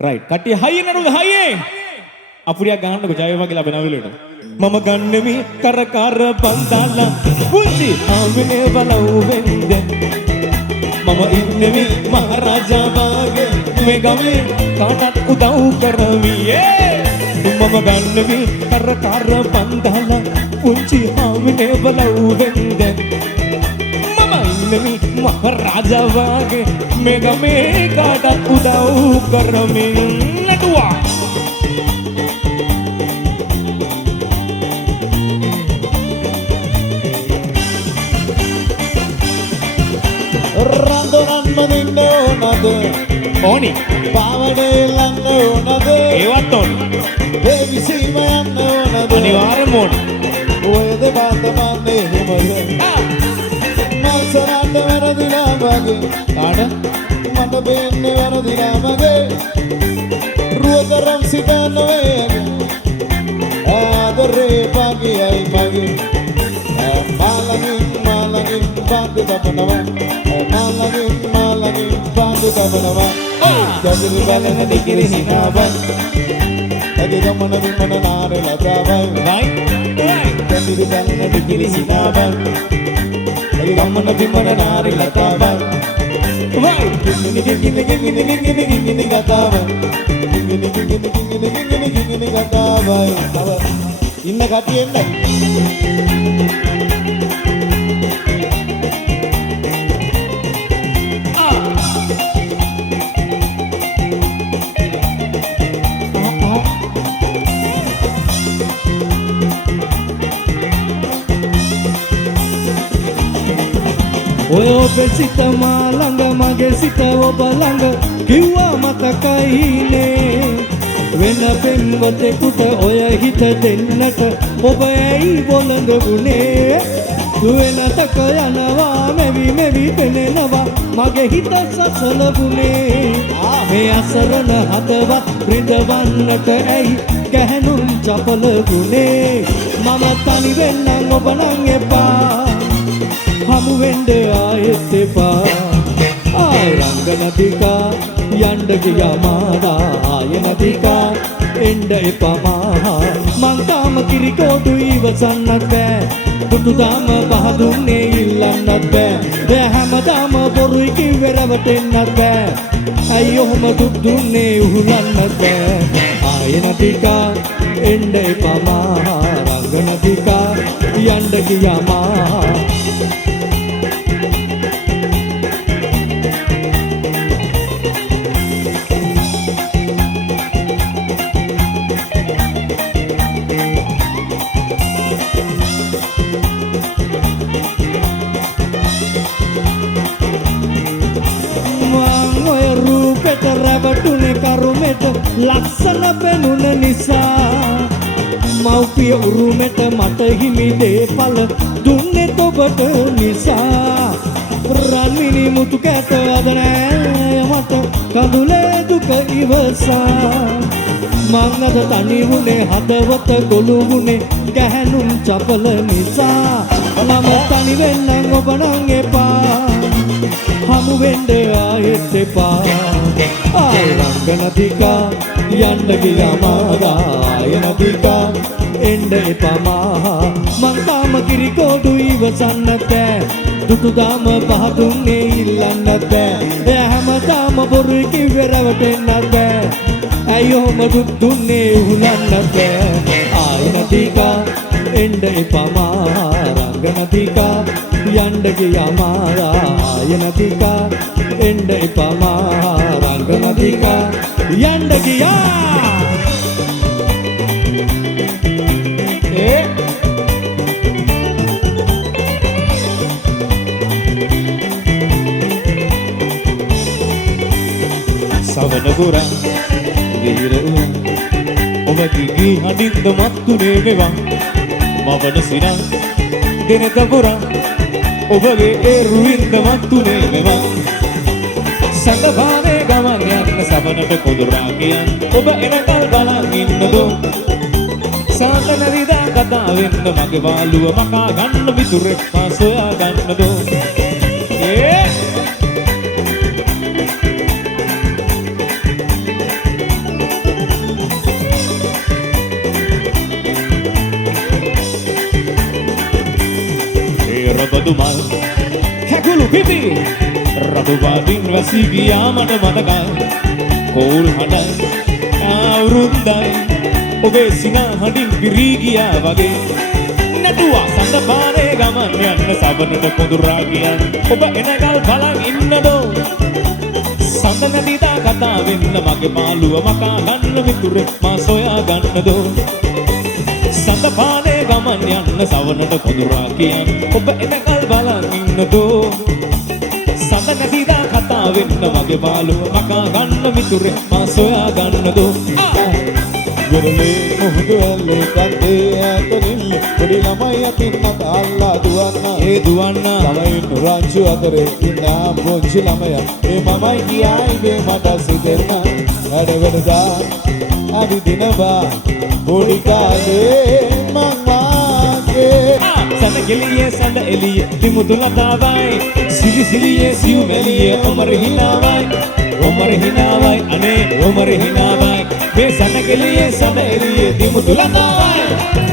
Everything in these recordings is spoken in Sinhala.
රයිට් කට්ටිය හයියෙන් නඩුද හයියෙන් අපුරියක් ගහන්නකො ජය වගේ ලැබෙන වෙලෙට මම ගන්නෙමි කරකර බන්දාලා පුංචි ආමිනේ බලව වෙන්ද මම ඉන්නෙමි මහරජා වාගේ මේ ගමේ කාටත් උදව් කරමි මම ගන්නෙමි කරකර බන්දාලා පුංචි ආමිනේ බලව වෙන්ද මම ඉන්නෙමි මහරජා වාගේ මේ ගමේ කාටත් උදව් කරමි නටුවා රඳුරන්ම දෙන්න ඕනද ඕනි පාවඩේ ලන්න ඕනද ඒවත් ඕනි ඒ විසීම යන්න ඕනද අනිවාර්යයෙන්ම ඕනි ඔය දෙපා තමන්නේ හිමද මල්සරන්න වැරදිලා වගේ කාට මට බේන්නේ වැරදිලා වගේ රුවකරම් සිත නොවේ ආදරේ පාගියයි මගේ මාලගින් පාදු දපනවා මාලගින් පාදු දපනවා ජගිරි බලන දිකිරි හිනාවන් ඇගේ ගමන විමන නාර ලතාවන් ජගිරි බලන දිකිරි හිනාවන් ඇගේ ගමන විමන නාර ලතාවන් ගිගිනි කතාවන් ගිගිනි කතාවන් ඉන්න කට්ටිය එන්න ඔය ඔබේ සිත මා ළඟ මගේ සිත ඔබ ළඟ කිව්වා මතකයිනේ වෙන පෙම්වතෙකුට ඔය හිත දෙන්නට ඔබ ඇයි බොළඳ වුණේ වෙනතක යනවා මෙවි පෙනෙනවා මගේ හිත සසලබුනේ මේ අසරණ හදවත් රිදවන්නට ඇයි ගැහැණුම් චපල වුණේ මම තනි වෙන්නම් ඔබ නම් එපා හමු වෙන්න ආයෙත් එපා ආය රංගනදිකා යන්න ගියා මාදා ආය නදිකා එන්න එපා මාහා මං තාම කිරිකෝඩු ඉවසන්නත් බෑ පුතුදාම පහදුන්නේ ඉල්ලන්නත් බෑ හැමදාම බොරුයි කිව්වේ රවටෙන්නත් බෑ ඇයි ඔහොම දුක් දුන්නේ උහුලන්නත් බෑ ආය නදිකා එන්න එපා මාහා රංගනදිකා යන්න ගියා මාහා රැවටුනේ කරුමෙට ලක්ෂණ පෙනුන නිසා මව්පිය උරුමෙට මට හිමි දේපල දුන්නේ ඔබට නිසා රන්මිනි මුතු කැට අද නෑ මට කඳුලේ දුක ඉවසා මං අද තනි වුණේ හදවත ගොළු වුණේ ගැහැණුම් චපල නිසා මම තනි වෙන්නම් ඔබ නම් එපා හමු වෙන්න ආයෙත් එපා ආය රංගනදිකා යන්න ගියා මාදා ආය නදිකා එන්න එපා මාහා මං තාම කිරිකෝඩු ඉවසන්නත් බෑ දුටුදාම පහදුන්නේ ඉල්ලන්නත් බෑ හැමදාම බොරුයි කිව්වේ රවටෙන්නත් බෑ ඇයි ඔහොම දුක් දුන්නේ උහුලන්නත් බෑ ආය නදිකා එන්න එපා මාහා රංගනදිකා යන්න ගියා මාදා ආය නදිකා එන්න එපා මාහා රංගනදිකා යන්න ගියා සවන පුරා වීර උන් ඔබ කිගී හඬින්ද මත්තුනේ මෙවා මවන සිනා දෙනක පුරා ඔබගේ එරුවින්ද මත්තුනේ මෙවා සඳපානේ ගමන් යන්න සවනට කොදුරා කියන් ඔබ එනකල් බලන් ඉන්නදෝ සාතන විදා කතා වෙන්න මගේ වාලුව මකා ගන්න මිතුරෙක් මා සොයා ගන්නදෝ රතු මල් හැකුළු පිපි රතු පාටින් වැසී ගියා මට මතකයි කෝල් හඬයි අවුරුද්දයි ඔබේ සිනා හඬින් පිරී ගියා වගේ නැටුවා සඳපානේ ගමන් යන්න සබනට කොඳුරා ගියන් ඔබ එනකල් බලන් ඉන්නදෝ සඳ නැතිදා කතා වෙන්න මගේ මාළුව මකා ගන්න මිතුරෙක් මා සොයා ගන්නදෝ සඳපානේ ගමන් යන්න සවනට කොඳුරා කියන් ඔබ එනකල් බලන් ඉන්නදෝ සඳ නැතිදා කතා වෙන්න මගේ මාළුව මකා ගන්න මිතුරෙක් මා සොයා ගන්නදෝ විරලේ මුහුදු ඇල්ලේ කන්දේ ඇතනිල්ල පොඩි ළමයි අතින් මත අල්ලා දුවන්න ඒ දුවන්න ළමයි නුරංචු අතරේ ඉන්න පොන්චි ළමයා ඒ මමයි කියයි මේ මට සිතෙන්න වැඩවලදා අපි දිනවා පොඩි කාලේ මං වාගේ සඳ ගෙලියේ සඳ එළියේ දිමුතු ලතාවයි සිලි සිලියේ සිව් මෙලියේ ඔමර හිනාවයි අනේ ඔමර හිනාවයි මේ සඳ ගෙලියේ සඳ එළියේ දිමුතු ලතාවයි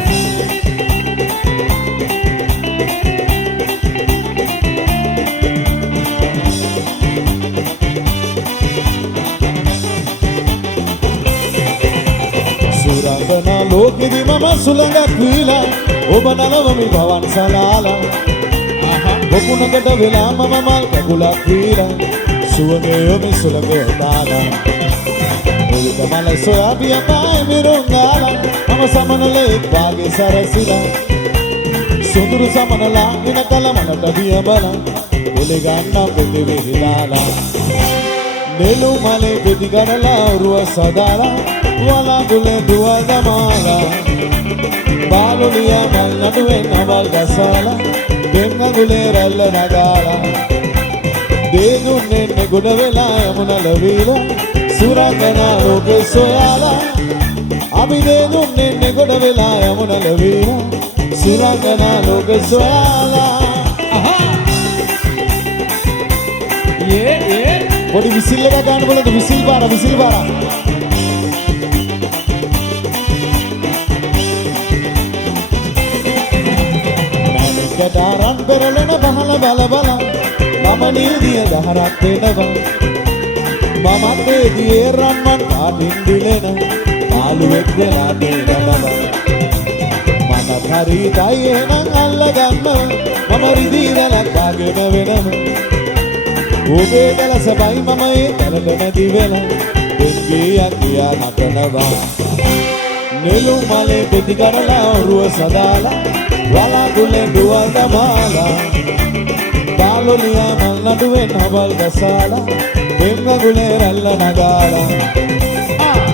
සුරංගනා ලෝකෙදි මම සුළඟක් වීලා ඔබ නලවමි භවන් සලාලා බොකුණකට වෙලා මම මල් කකුලක් වීලා සුවගේ ඔබ සුළඟ දාලා මුලක මල සොයා පියපාය මිරුංගාලා මම සමනලෙක් වාගේ සරසිලා සුදුරු සමනලා වෙන කල මනට බියබලා එලි ගන්නම් පෙති විහිලාලා නෙළු මලේ පෙති ගනලා උරුව සදාලා වලගුලේ දුව දමාලා බාලුලියා මල් නඩුවේ නවල් ගසාලා දෙන්නගුලේ රැල්ල නගාලා දේදුන්නේ ගොඩ වෙලා යමුණ ලැබීලා සුරංගනා ලෝකේ සොයාලා අපි දේදුන්නේ ගොඩ වෙලා යමුණ ලැබීලා සුරංගනා ලෝකේ සොයාලා යේ පොඩි විසිල් එකක් ගන්න බලන්න විසිල් පාර දාරන් පෙරලෙන බහල බල බල මම නීදිය දහරක් වෙනවා මමත් ඒදියේ රන්මන් පාටින් දිලෙන මාළුවෙක් වෙලා දෙනවා මමත් හරි තයි එහෙනම් අල්ලගන්න මම රිදී දැලක් වාගෙන වෙනම ඔබේ දලසබයි මම ඒ තරට නැති වෙලා දෙංගියක් කියා නටනවා නෙළු මලේ පෙති කරලා ඔරුව සදාලා වලගුලේ දුවල් දමාලා බාලුලියා මල් නඩුවෙන් හවල් ගසාලා දෙන්නගුලේ රැල්ල නගාලා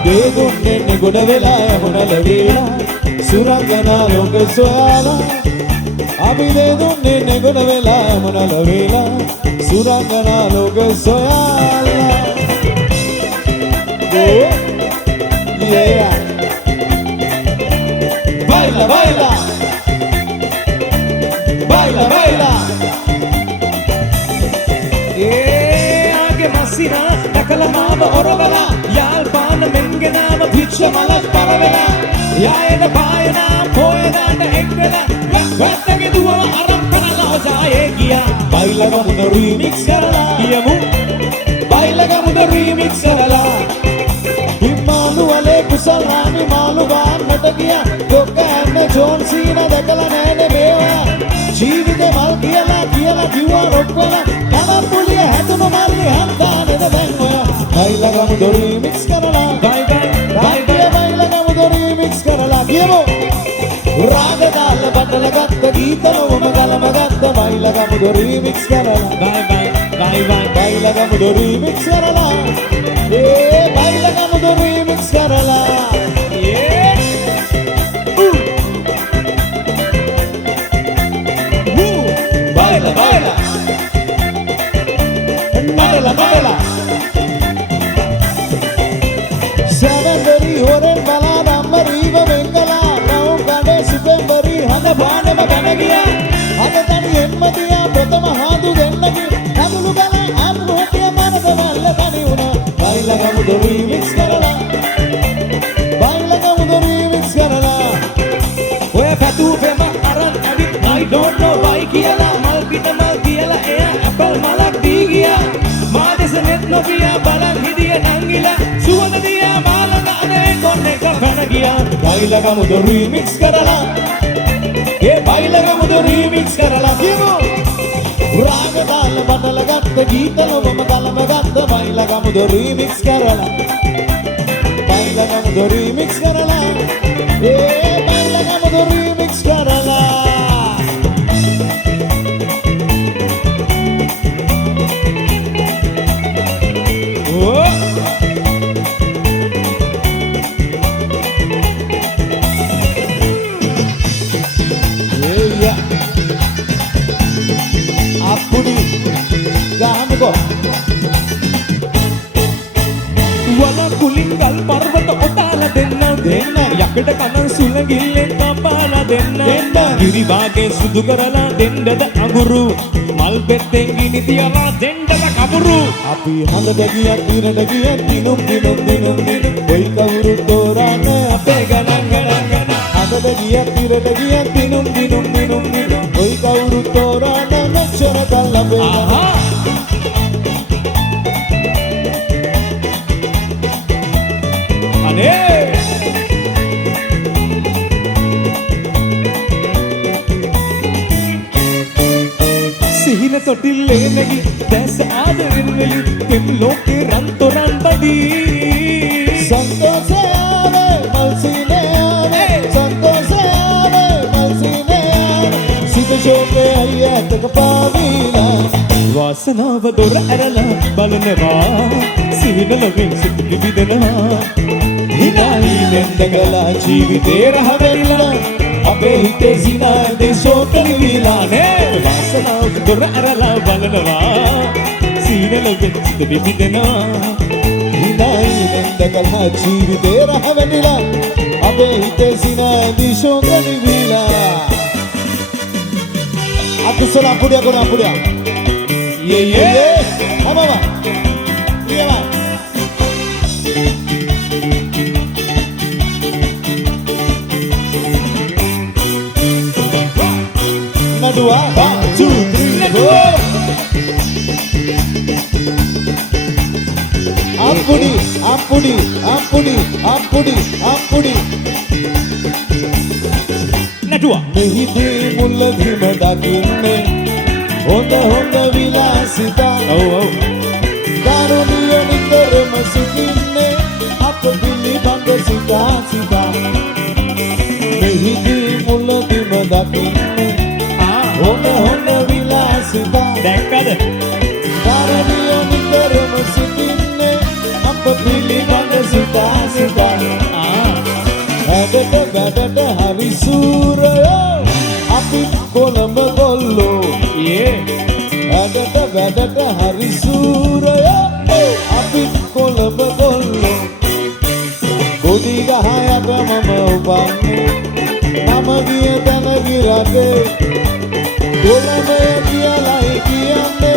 දේදුන්නේ ගොඩ වෙලා යමුණ ලැබීලා සුරංගනා ලෝක සොයාලා අපි දේදුන්නේ ගොඩ වෙලා යමුණ ලැබීලා සුරංගනා ලෝක සොයාලා yeah baila baila baila baila ආගේ මස්සිනා දකලා මාව ඔරවලා යාල්පාන මෙන්ගෙනාම පිච්ච මලක් පරවෙලා යායන පායනා පොයදාට එක්වෙලා වැත්තගේ දුවව අරන් පනලා ජායේ ගියා බයිලගමුද රීමික්ස් කරලා කියමු බයිලගමුද රීමික්ස් කරලා හිම්මාලු වලේ කුසල් රාමි මාළු ගාන්නට ගියා ඩොක්ක ඇන්න ජෝන් සීනා දැකලා නෑනේ මේවා ජීවිතේ මල් කියලා කිව්වා රොක්වලා තමන් පුලිය හැදුණු මල්ලි හන්දානේද දැන් ඔය බයිලගමුද රීමික්ස් කරලා බයි බයිලගමුද රීමික්ස් කරලා කියමු රාග දාල බටල ගත්ත ගීතනොම ගලම ගත්ත බයිලගමුද රීමික්ස් කරලා බයිලගමුද රීමික්ස් කරලා ඒ බයිලගමුද රීමික්ස් කරලා baila baila baila baila Sevemberi horen bala namriව වෙංගලා නවුම් කඩේ සිතෙම්බරි හඳ පානෙම ගන ගියා අද තනියෙන් මදියා ප්‍රථම හාදු දෙන්නකි කඳුළු ගල අඳුරු හැටිය මනස මල්ල තනි වුණා බයිලගමුද රීමික්ස් කරලා බයිලගමුද රීමික්ස් කරලා ඔය පැතු පෙම අරන් ඇවිත් I don't know why කියලා මල් නොබියා බලන් හිටිය නංගිලා සුවඳ දියා මාලන අනේ කොන්න එක පැන ගියා බයිලගමුද රීමික්ස් කරලා ඒ බයිලගමුද රීමික්ස් කරලා කියමු රාග තාල බටල ගත්ත ගීතලොවම කලම ගත්ත බයිලගමුද රීමික්ස් කරලා බයිලගමුද රීමික්ස් කරලා ඒ බයිලගමුද රීමික්ස් කරලා කුලින්ගල් පර්වත ඔතාල දෙන්න යකඩ කනන් සුළඟිල්ලෙන් කපාලා දෙන්න ගිරි වාගේ සුදු කරලා දෙන්නද අඟුරු මල් පෙත්තෙන් ගිනි තියලා දෙන්නද කබුරු අපි හඳට ගියත් දිනට ගියත් දිනුම් දිනුම් දිනුම් දිනුම් කොයි කවුරු තෝරන්න අපේ ගණන් ගණන් හඳට ගියත් දිනට ගියත් දිනුම් දිනුම් දිනුම් දිනුම් කොයි කවුරු තෝරන්න මෙච්චර කල් අපේ සිහින තොටිල්ලේ නැගි දැස ආදරෙන් වෙලි පෙම් ලෝකේ රන්තොරන් බදී සන්තෝෂය ආවේ මල්සිනේ ආවේ සන්තෝෂය ආවේ මල්සිනේ ආවේ සිත ශෝකේ අයියටක පාවිලා වාසනාව දොර ඇරලා බලනවා සිහින ලොවෙන් සිත විවිදනවා හිනායි දෙන්නගලා ජීවිතේ රහවෙලා අපේ හිතේ සිනාදේ ශෝක නිවිලා නේ වාසනාව දොර ඇරලා බලනවා සිහින ලොවෙන් සිත විවිදනවා හිනායි දෙන්නගලා ජීවිතේ රහවෙලා අපේ හිතේ සිනාදේ ශෝක නිවිලා අකුසල අපුඩිය කොන අපුඩිය යේ අමම කියවා Nadua, 1, 2, 3, 4 Ampuni, ampuni, ampuni, ampuni, ampuni Nadua Mehidi muladhim dakinne Honda honda vilasita Daruniya nikarama sitinne Aap dili banga sita sita Mehidi muladhim dakinne Honda honda vilasita දැක්කද Daruniya nikarama sitinne Aap dili banga sita sita Hadata gadata hari suraya Api kolamba gollo Hadata gadata hari suraya Api kolamba gollo Godi gahayata mama upanne Nama giya tana girate Kolamba kiyalai kiyanne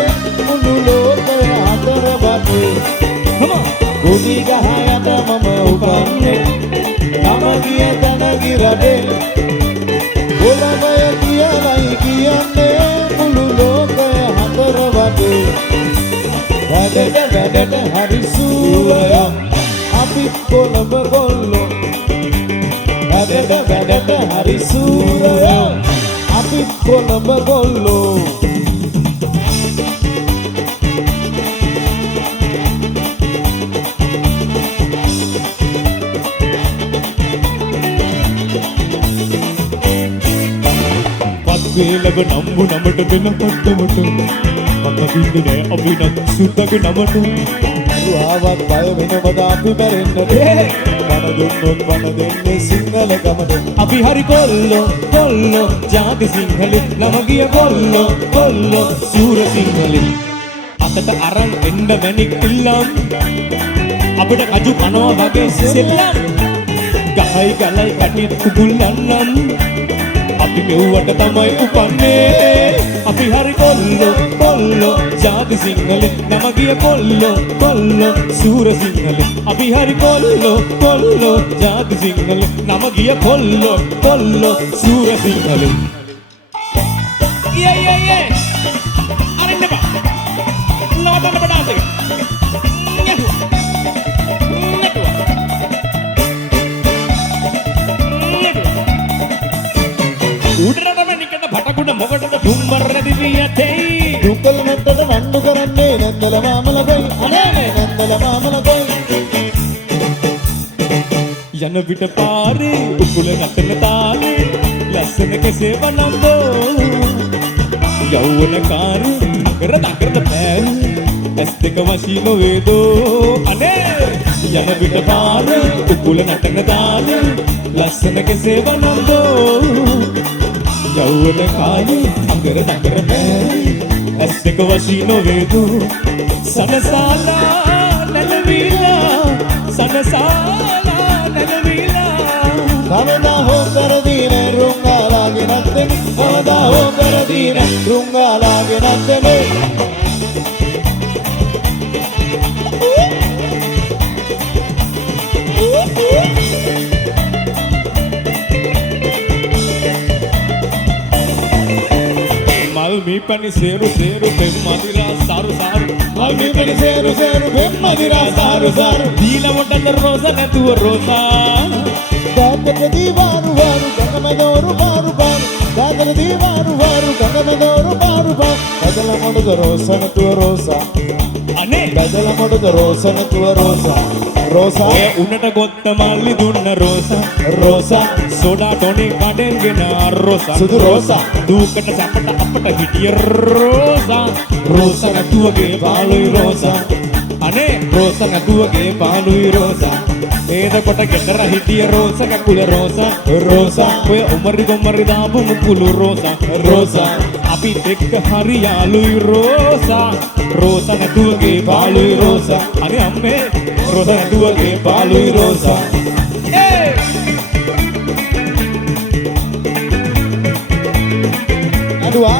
Mulu lokaya hatara bate Godi gahayata mama upanne Nama giya tana girate Kolamba kiyalai kiyanne Mulu lokaya hatara bate Gadata gadata hari suraya Api kolamba gollo Gadata gadata hari suraya Api kolamba gollo වේලව නම්බු නමට දෙන පට්ටමට මතකින්නේ අපි නත් සුද්දගේ නමට ආවත් බය වෙනවද අපි මැරෙන්නට මන දුන්නොත් මන දෙන්නේ සිංහල ගමට අපි හරි කොල්ලෝ ජාති සිංහලෙ නම ගිය කොල්ලෝ සූර සිංහලෙ අතට අරන් එන්න මැණික් ඉල්ලම් අපිට කජු කනවා වගේ සෙල්ලම් ගහයි ගලයි කටිත් කුකුල්ලන්නම් අපි මෙව්වට තමයි උපන්නේ අපි හරි කොල්ලෝ ජාති සිංහලෙ නම ගිය කොල්ලෝ සූර සිංහලෙ අපි හරි කොල්ලෝ ජාති සිංහලෙ නම ගිය කොල්ලෝ සූර සිංහලෙ යේ අරින්න බා නවතන්න බඩාස එක උඩරට මණිකට බටකුඩ මොකටද දුම්බර දිවිය තෙයි දුකල නැටට නණ්ඩු කරන්නේ නැන්දල මාමල ගොයි අනේ නැන්දල මාමල ගොයි යන විට පාරේ උකුල නටන තාලේ ලස්සන කෙසේ වනම්බෝ යෞවන කාරේ නගර නගරද පෑරු ඇස් දෙක වශී නොවේදෝ අනේ යන විට පාරේ උකුල නටන තාලේ ලස්සන කෙසේ වනම්බෝ යෞවන කාරේ නගර නගර පෑරු ඇස් දෙක වශී නොවේදෝ සනසාලා නැලවිලා සනසාලා කවදා හෝ කරදීන රුංගාලාගේ නැත්තේ කවදා හෝ කරදීන රුංගාලාගේ නැත්තේ මල් මීපනි සේරු සේරු පෙම්මදිරා සාරු සාරු මල් මීපනි සේරු සේරු පෙම්මදිරා සාරු සාරු දීලා මොටද රෝසා නැතුව රෝසා දාතක දීවාරු వారు గగనదోరు బారు బారు දාතක දීවාරු వారు గగనదోరు బారు బారు బదల మొడద రోసన తువ రోసా අනේ බදල මොඩද රෝසන තුව රෝසා රෝසා ඔය උන්නට ගොත්ත මල්ලි දුන්න රෝසා රෝසා සෝඩා ටොනි කඩෙන්ගෙන රෝසා සුදු රෝසා දූකට සැපට අපට හිටිය රෝසා රෝසා නැතුවගේ පාළුයි රෝසා අනේ රෝසා නැතුවගේ පාළුයි රෝසා මේද කොට ගෙදර හිටිය රෝසා කකුල රෝසා රෝසා ඔය උමරි ගොමරි දාපු මුකුළු රෝසා රෝසා අපිත් එක්ක හරි යාළුයි රෝසා රෝසා නැතුවගේ පාළුයි රෝසා අනේ අම්මේ රෝසා නැතුවගේ පාළුයි රෝසා අඩුවා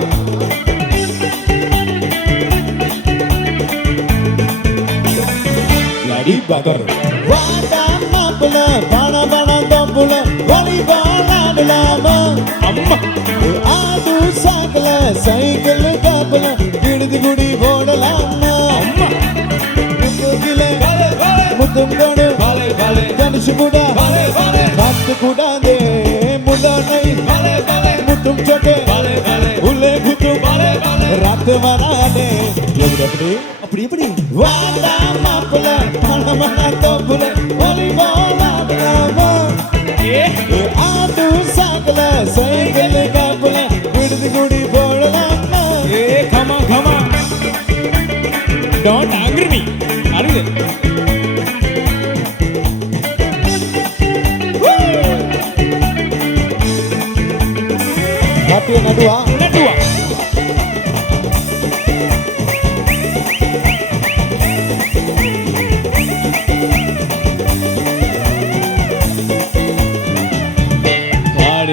ලඩි බකර වාඩා මපල බණ බණ දම්බුල වලිබාල අඩලාම අම්මා ආදු සකල සයිකල් කපල ගිඩි ගුඩි බෝඩලන්න අම්මා මුතුගිල මුතුම් ගොඩ ජනිෂ කුඩ බත් කුඩාදේ මුදනයි මුතුම් චොටේ උලේ ගුතු රත් වරාදේ அப்படி வாடா மாப்பிள பணமன தோப்புல வாலிபால் ஆடலாமா ஆடு சாக்கல சைக்கிள் காப்புல விடுதி குடி போடலாமா come on don't angry me හරිද කපිය නඩුවා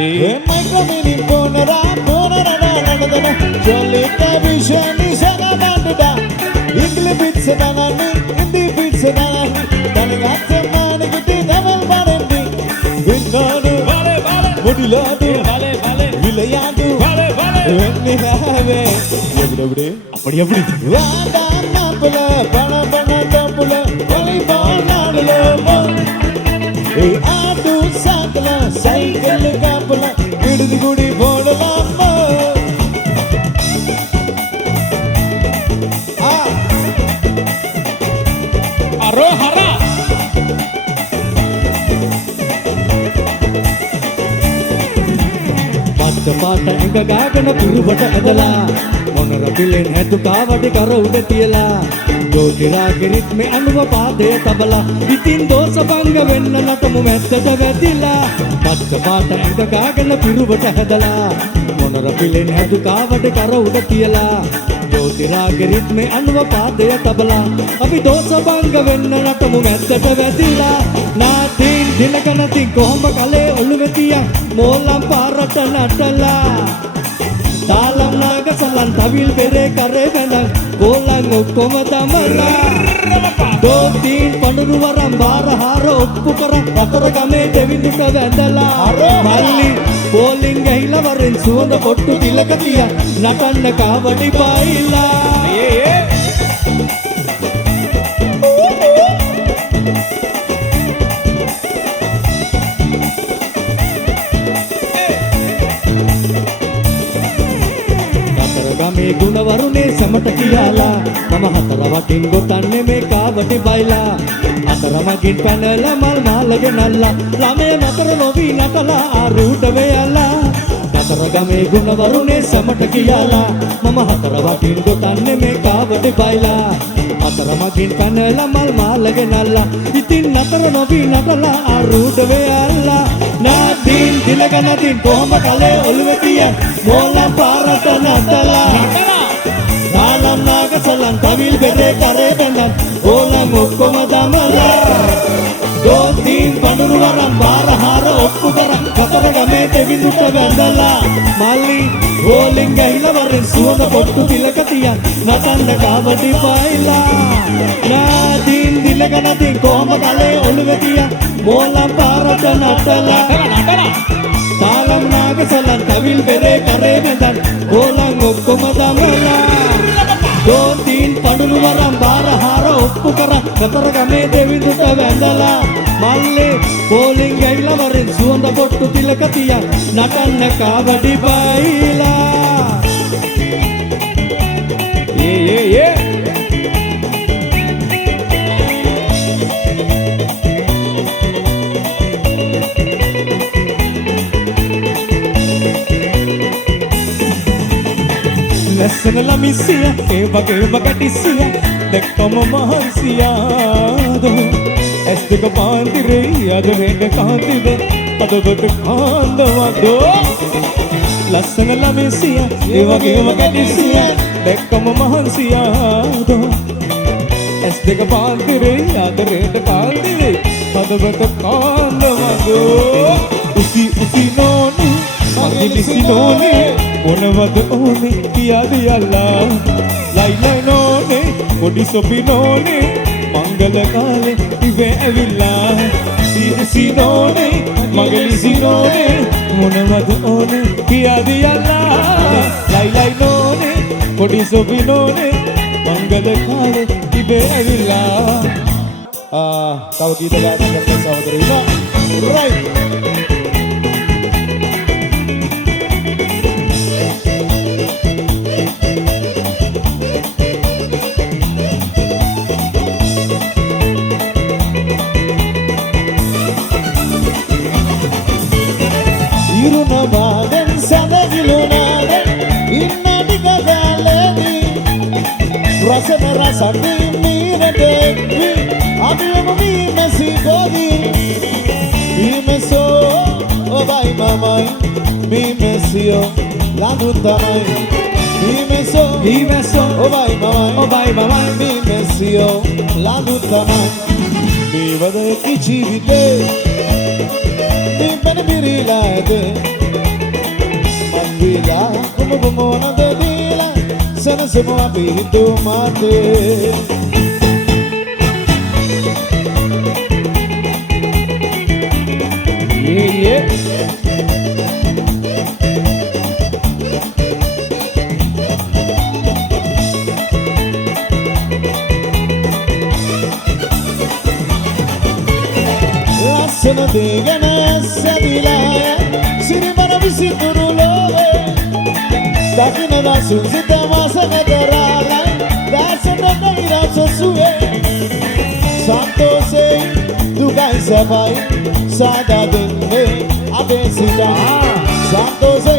මයික්‍රොමිනි පොනරා නඩදන ජොලික විෂණි සනමන්ඩඩ ඉංග්ලි පිට්ස නනනි ඉන්දි පිට්ස නනනි දනගත්ත මානගටි දවල් බරෙන්දි වින්නෝඩු මුඩිලෝඩු විලයාඩු වෙන්නේ නැවේ එබුඩබුඩේ அப்படி வாடா மாப்பிள பண பண தம்புல வாலிபால் ஆடலாமா ஆடு சாக்கல சைக்கிள் காப்புல விடுதி குடி போடலாமா අරෝහරා පච්ච පාට ඇඟ ගාගෙන පිරුවට ඇදලා මොනර පිලෙන් හැතු කාවටි කර උඩ තියලා ජෝතිරාගේ රිත්මේ අනුව පාදය තබලා ඉතින් දෝෂ භංග වෙන්න නටමු මැද්දට වැදිලා පච්ච පාට ඇඟ ගාගෙන පිරුවට ඇදලා මොනර පිලෙන් හැතු කාවටි කර උඩ තියලා ජෝතිරාගේ රිත්මේ අනුව පාදය තබලා අපි දෝෂ භංග වෙන්න නටමු මැද්දට වැදිලා නාතින් දිනකනති කොහොම කලේ ඔළුවේ තියන් මෝලම් පාරට නටලා තාලම් නාග සලන් තවිල් පෙරේ කරේ බැඳන් ගෝලන් ඔක්කොම දමලා දෝතීන් පඳුරු වරම් බාරහාර ඔප්පු කර රතර ගමේ දෙවිඳුට වැඳලා මල්ලි බෝලින් ගහිලා වරෙන් සුවඳ පොට්ටු තිලක තියන් නටන්න කාවඩි පායිලා ගමේ ගුණවරුනේ සැමට කියලා මම හතර වටින් ගොතන්නේ මේ කාවටි බයිලා අතරමගින් පැනලා මල් මාලගෙන අල්ලා ළමය නතර නොවි නටලා ආරූඪ වෙයලා හතර ගමේ ගුණවරුනේ සැමට කියලා මම හතර වටින් ගොතන්නේ මේ කාවටි බයිලා අතරමගින් පැනලා මල් මාලගෙන අල්ලා ඉතින් නතර නොවි නටලා ආරූඪ වෙයලා නාදින් දිලගනදින් කොහොම කලේ ඔළුවේ තියන් මෝලම් පාරට නටලා නාලම් නාගසලන් තවිල් බෙරේ කරේ බඳන් ඕලම් ඔක්කොම දමලා දෝතින් පඳුරු වරන් බාරහාර ඔප්පු කරන් කතර ගමේ දෙවිඳුට වැඳලා මල්ලි ඕලෙන් ගහිලා වරෙන් සුවඳ පොට්ටු තිලක තියන් නටන්න කාවටි බයිලා නාදින් දිලගනදින් කොහොම කලේ ඔළුවේ තියන් මෝලම් පාරට නටලා තාලම් නාගසලන් තවිල් බෙරේ කරේ බඳන් ඕලම් ඔක්කොම දමලා දෝතින් පඳුරු වරන් බාරහාර ඔප්පු කරන් කතර ගමේ දෙවිඳුට වැඳලා මල්ලේ පෝලිං ගෑවිලා වරෙන් සුවඳ පොට්ටු තිලක තියන් නටන්න කාවටි බයිලා ඒ ලස්සන ළමිසිය ඒ වගේම ගැටිසිය දැක්කම මහන්සියාද ඇස් දෙක පාන්තිරේ අදරේට කාන්තිද පදවක කාන්දවදෝ ලස්සන ළමිසිය ඒ වගේම ගැටිසිය දැක්කම මහන්සියාද ඇස් දෙක පාන්තිරේ අදරේට කාන්තිද පදවක කාන්දවදෝ උසි නෝනි මගිලිසි නෝනේ මොනවද ඕනේ කියාද යල්ලා ලයිලයි නෝනේ පොඩි සොපි නෝනේ මංගල කාලේ ඉවේ ඇවිල්ලා සීසි නෝනේ මගලිසි නෝනේ මොනවද ඕනේ කියාද යල්ලා ලයිලයි නෝනේ පොඩි සොපි නෝනේ මංගල කාලේ ඉවේ ඇවිල්ලා තව ගීත ගායනා කරන සහෝදරයෝ right ඉරුණවාදෙන් සැදගිලුණාදෙන් ඉන්නටි ගගලෙදි රසන රසටි මීරටෙක්වි අභියම මීමැසි ගොදි මීමැසෝ ඔබයි මමයි මීමැසියෝ ලඳු තමයි මීමැසෝ ඔබයි මමයි මීමැසියෝ ලඳු තමයි මේවදකි ජීවිතේ Beni birilerde Mambila Como bumona de dila Sana se mo apito mate yeah Lasana degana sabila Siribana visituru love Dakina da sunzita masana darala Dasana daira sosue Santose Dugai sabai Sada denne Abesida Santose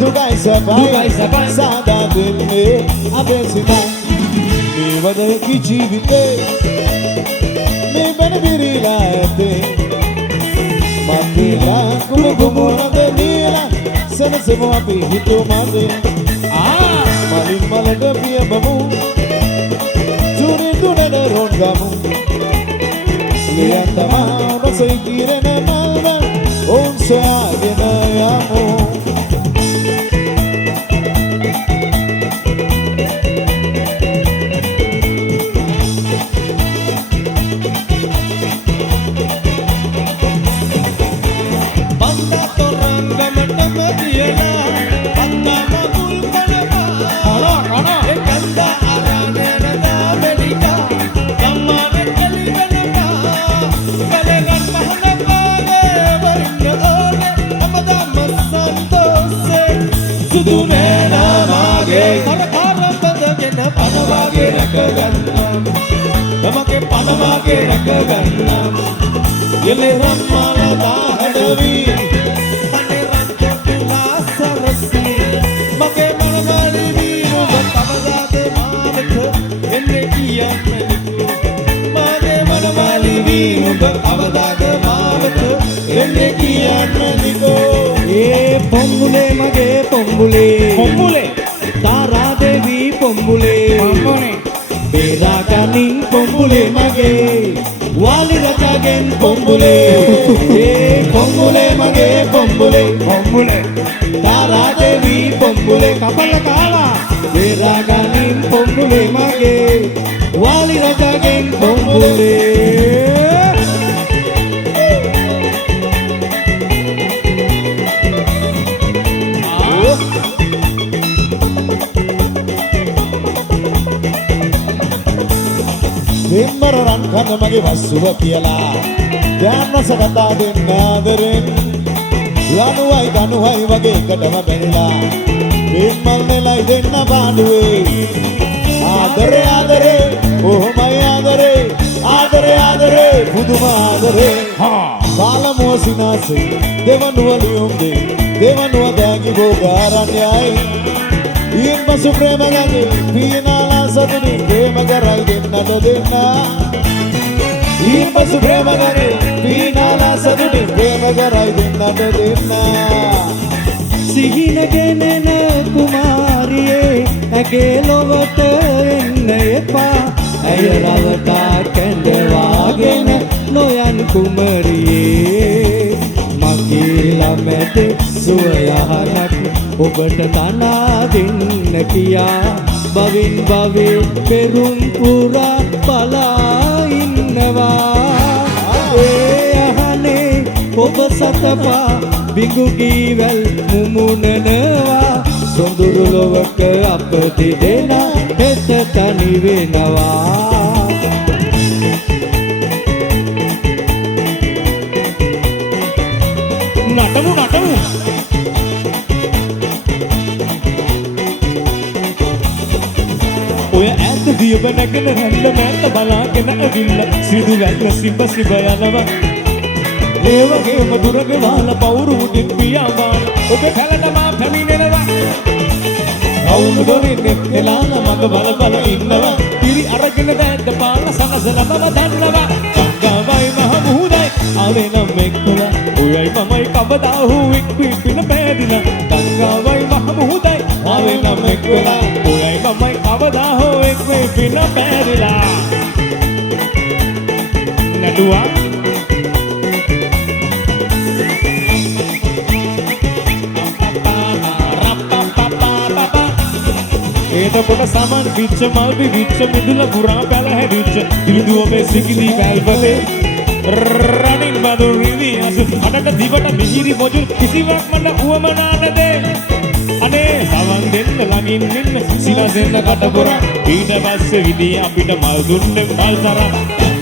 Dugai sabai Sada denne Abesida Mevada ki jivite Beni birilerde Mambila Kumu kumuna de nila Sana se mo apito mate Malin malaga piya bamu Tuni tunana rongamu Liyantama Basay kirene malva Onse agena yamu Sudumena mage පනවාගේ රැකගන්නම් තමගේ පනවාගේ රැකගන්නම් එලේ රම්මාලා දාහඩවී අනේ රන්කොටුලා සරසී මගේ මනමාලි වීම කවදාද මාවත එන්නේ කියන්නේ මගේ මනමාලි වීම කවදාද මාවත එන්නේ කියන්නේ ඒ පොම්බුලේ මගේ පොම්බුලේ तारा देवी पोंबुले बेरा कनिंग पोंबुले मगे वाली रचागेन पोंबुले पोंबुले मगे पोंबुले तारा देवी पोंबुले कपल काला बेरा कनिंग पोंबुले मगे वाली रचागेन पोंबुले දෙම්බර රන් කන මගේ වස්සුව කියලා ධ්‍යානස කතා දෙන්න ආදරෙන් යනුවයි දනුවයි වගේ එකටම බැඳලා දෙම්මල් නෙලයි දෙන්න පාඩුවේ ආදරේ ඔහොමයි ආදරේ පුදුම ආදරේ කාලමෝ සිනාසේ දෙවනුව ලියුම්ගේ දෙවනුව දෑගි බෝගාරණ්‍යයි ඊන් පසු ප්‍රේම ගගේ පීනාලා සතුටින් ප්‍රේම කරයි දෙන්නට දෙන්න ඊන් පසු ප්‍රේම ගගේ පීනාලා සතුටින් ප්‍රේම කරයි දෙන්නට දෙන්න සිහිනගෙන කුමාරියේ ඇගේ ලොවට එන්න එපා ඇය රවටා කැඳවාගෙන නොයන් කුමරියේ මගේ ළමැට සුවයහනක් ඔබට තනා දෙන්න කියා බවින් බවේ පෙරුම් පුරා බලා ඉන්නවා ඒ අහනේ ඔබ සතපා බිඟු ගීවල් මුමුණනවා සොඳුරු ලොවක අප දෙදෙනා හෙට තනි වෙනවා නටමු ඔය ඇත්ත දියබ නැගෙන රැල්ල මෑත බලාගෙන ඇවිල්ලා සිදු වැල්ල සිඹ යනවා ඒ වගේම දුරක වහල පවුරු උඩින් පියාඹන ඔබ කලටමා පැමිණෙනවා කවුරු දොරින් එලාන මග බල ඉන්නවා පිරි අරගෙන දැද්ද පාල සනසලා මම දන්නවා ගංගාවයි මහ මුහුදයි ආවේ නම් එක්කලා ඔයයි මමයි කවදා හෝ එක් පින පෑදිලා ගංගාවයි මහ මුහුදයි ආවේ නම් එක්කලා ඔයයි මමයි කවදා හෝ එක් පින පෑදිලා නඩුවා එතකොට සමන් පිච්ච මල් පිච්ච මිදුල පුරා පැල හැදිච්ච ඉරිදුව මේ සිකිලි වැල්වලේ රණින් බදු රිවි අසු අඩට දිවට මිහිරි මොජුල් කිසිවක් මට උවමනා නැදේ අනේ සමන් දෙන්න ළඟින් ඉන්න සිනසෙන්න කට පුරා ඊට පස්සේ විදී අපිට මල් දුන්නේ මල් තරම්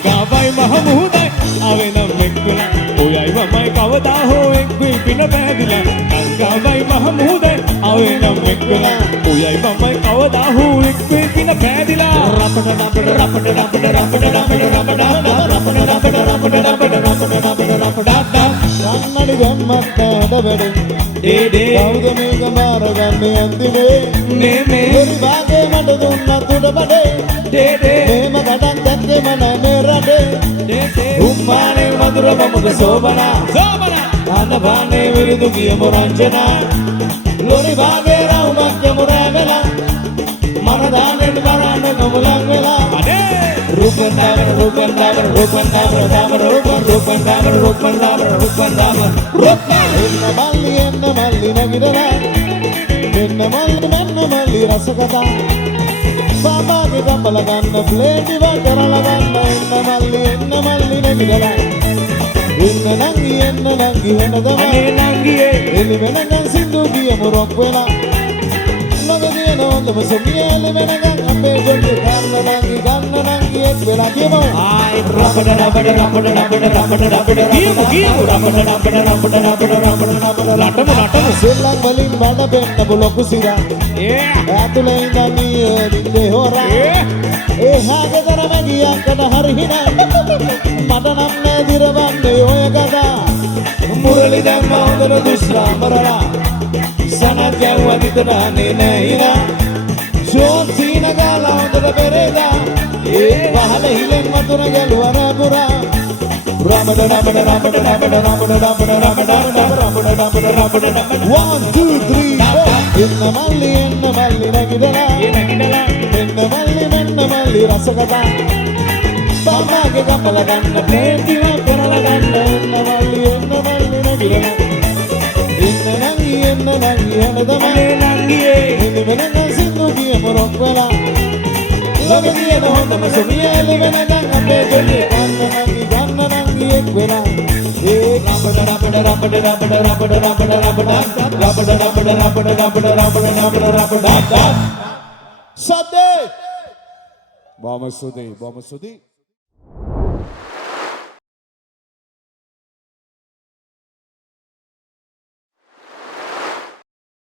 ගාවයි මහ මුහුදයි ආවේ නම් එක්කලා ඔයයි මමයි කවදා හෝ එක් පින පැහැදිලා ගාවයි මහ මුහුදයි ආවේ නම් එක්කලා ඔයයි මමයි කවදා හෝ එක් පින පැහැදිලා රන්නඩි ගම්මත් නැඩ වැඩෙන් කවුද මේක මාරගන්නේ අන්තිමේ මේ වාගේ මට දුන්නත් උඩ බඩේ මේම කටන් දැක්කේම නෑ මේ රටේ උම්මානේ මధుර බමුද සෝබනා අනබානේ විරුදු කියමු රංජනා ලොරි වාගේ රවුමක් යමු රෑ වෙලා මනදානෙන් වරන්න ගමුලක් වෙලා රූපන් දාමර එන්න මල්ලි නැගිටලා මෙන්න මල්ලි රස කතා බාබාගේ ගම්බල ගන්න ප්ලේටි වා කරලා ගන්න එන්න මල්ලි නැගිටලා එන්න නංගි වෙන තමයි අනේ නංගියේ එලි වෙනකන් සින්දු කියමු රොක් වෙලා මගේ දින හොඳම සුමියලි වෙනකන් අපේ ජොල්ලි ගන්න නංගි එක් වෙලා කියමු ආයි රබඩ රබඩ රබඩ රබඩ රබඩ රබඩ කියමු කියමු රබඩ රබඩ රබඩ රබඩ රබඩ නටමු සෙල්ලම් වලින් වැඩ පෙන්න ලොකු සිරා ඇතුලේ ඉඳන් නියේ හොරා ඒ හැගෙදර මැගියක්කට හරි හිනා මට නම් නෑ දිරවන්නේ ඔය ගදා මුරලි දැම්ම හොඳට දුෂ්‍රාමරලා සනත් ගැව්වා විතරනේ නෑ හිනා ෂෝට් සීන ගාලා හොඳට පෙරේදා ඒ පහල හිලෙන් වතුර ගැලුවා රබුරා රබඩ රබඩ රබඩ රබඩ රබඩ රබඩ රබඩ රබඩ රබඩ රබඩ 1 2 3 4 එන්න මල්ලි නැගිටලා එන්න මල්ලි රස කතා සමාගේ කපල ගන්න ප්‍රේතිව කරලා ගන්න එන්න මල්ලි නැගිටලා එන්න නංගි එන තමයි නංගියේ එන්න වෙනකන් සින්දු කියමු රොක් වෙලා ලොකදී හොඳම සුමියලි වෙනකන් අපේ ජොලි ගන්න නංගි එක් වෙලා ඒ රබඩ රබඩ රබඩ රබඩ රබඩ රබඩ රබඩ රබඩ රබඩ රබඩ රබඩ රබඩ රබඩ සද්දේ බොම සුදී